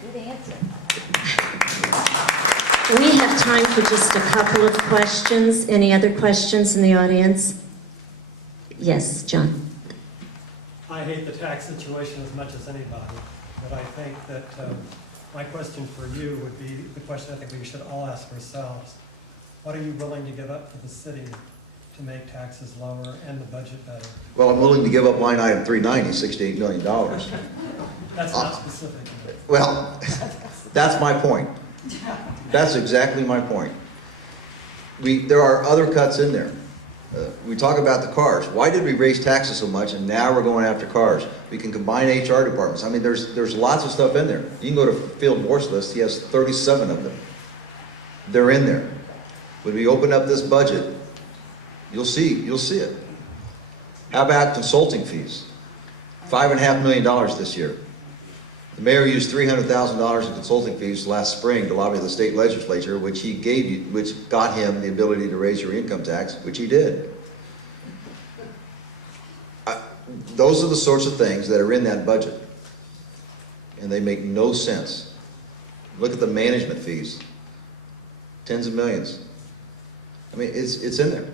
Good answer. We have time for just a couple of questions. Any other questions in the audience? Yes, John. I hate the tax situation as much as anybody, but I think that my question for you would be the question I think we should all ask ourselves. What are you willing to give up for the city to make taxes lower and the budget better? Well, I'm willing to give up line item 390, $68 million. That's not specific. Well, that's my point. That's exactly my point. There are other cuts in there. We talk about the cars. Why did we raise taxes so much and now we're going after cars? We can combine HR departments. I mean, there's lots of stuff in there. You can go to Field Morse list. He has 37 of them. They're in there. When we open up this budget, you'll see it. How about consulting fees? $5.5 million this year. The mayor used $300,000 in consulting fees last spring to lobby the state legislature, which got him the ability to raise your income tax, which he did. Those are the sorts of things that are in that budget, and they make no sense. Look at the management fees, tens of millions. I mean, it's in there.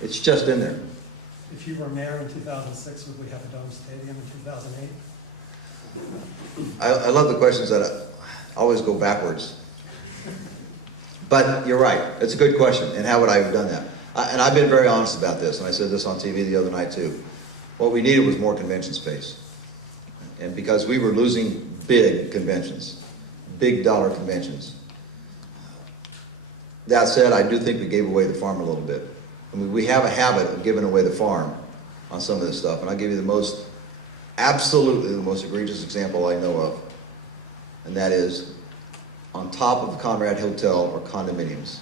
It's just in there. If you were mayor in 2006, would we have a dome stadium in 2008? I love the questions that always go backwards. But you're right, it's a good question, and how would I have done that? And I've been very honest about this, and I said this on TV the other night too. What we needed was more convention space. And because we were losing big conventions, big dollar conventions. That said, I do think we gave away the farm a little bit. I mean, we have a habit of giving away the farm on some of this stuff, and I'll give you absolutely the most egregious example I know of, and that is on top of the Conrad Hotel are condominiums.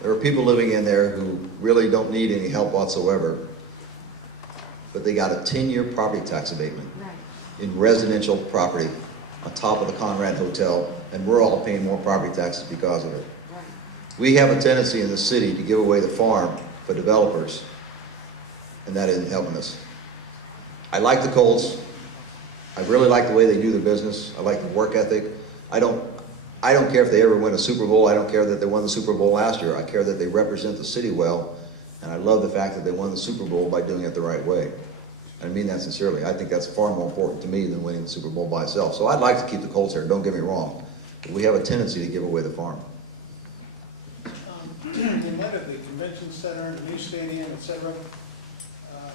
There are people living in there who really don't need any help whatsoever, but they got a 10-year property tax abatement in residential property on top of the Conrad Hotel, and we're all paying more property taxes because of it. We have a tendency in the city to give away the farm for developers, and that isn't helping us. I like the Colts. I really like the way they do the business. I like the work ethic. I don't care if they ever win a Super Bowl. I don't care that they won the Super Bowl last year. I care that they represent the city well, and I love the fact that they won the Super Bowl by doing it the right way. I mean that sincerely. I think that's far more important to me than winning the Super Bowl by itself. So I'd like to keep the Colts here, don't get me wrong. But we have a tendency to give away the farm. In light of the convention center, the new stadium, et cetera,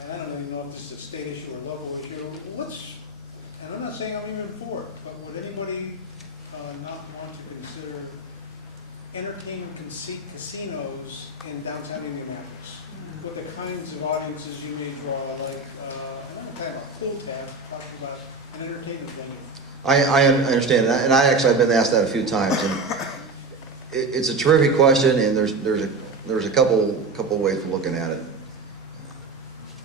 and I don't even know if this is a state issue or local issue, and I'm not saying I'm even for it, but would anybody not want to consider entertainment casinos in downtown Indianapolis? With the kinds of audiences you may draw, like, I'm not talking about pool tab, talking about an entertainment venue. I understand that, and I've been asked that a few times, and it's a terrific question, and there's a couple ways of looking at it.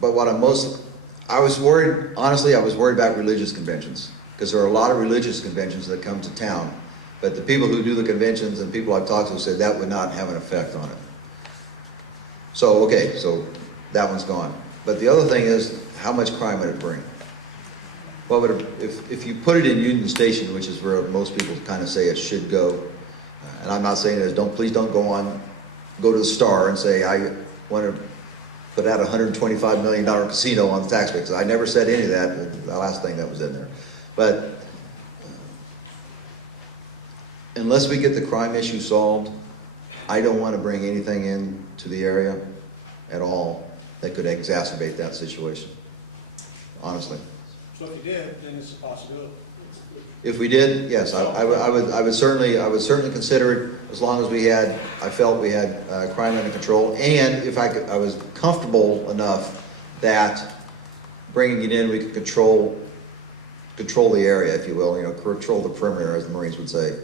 But what I was worried about religious conventions, because there are a lot of religious conventions that come to town, but the people who do the conventions and people I've talked to said that would not have an effect on it. So, okay, so that one's gone. But the other thing is, how much crime would it bring? What would if you put it in Union Station, which is where most people kind of say it should go, and I'm not saying it is, please don't go to the Star and say, I want to put out a $125 million casino on the tax base. I never said any of that, the last thing that was in there. But unless we get the crime issue solved, I don't want to bring anything in to the area at all that could exacerbate that situation, honestly. So if you did, then it's a possibility. If we did, yes, I would certainly consider it, as long as I felt we had crime under control, and if I was comfortable enough that bringing it in, we could control the area, if you will, control the perimeter, as the Marines would say.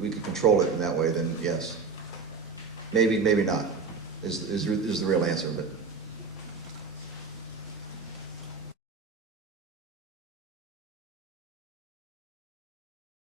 We could control it in that way. Then yes, maybe not is the real answer, but.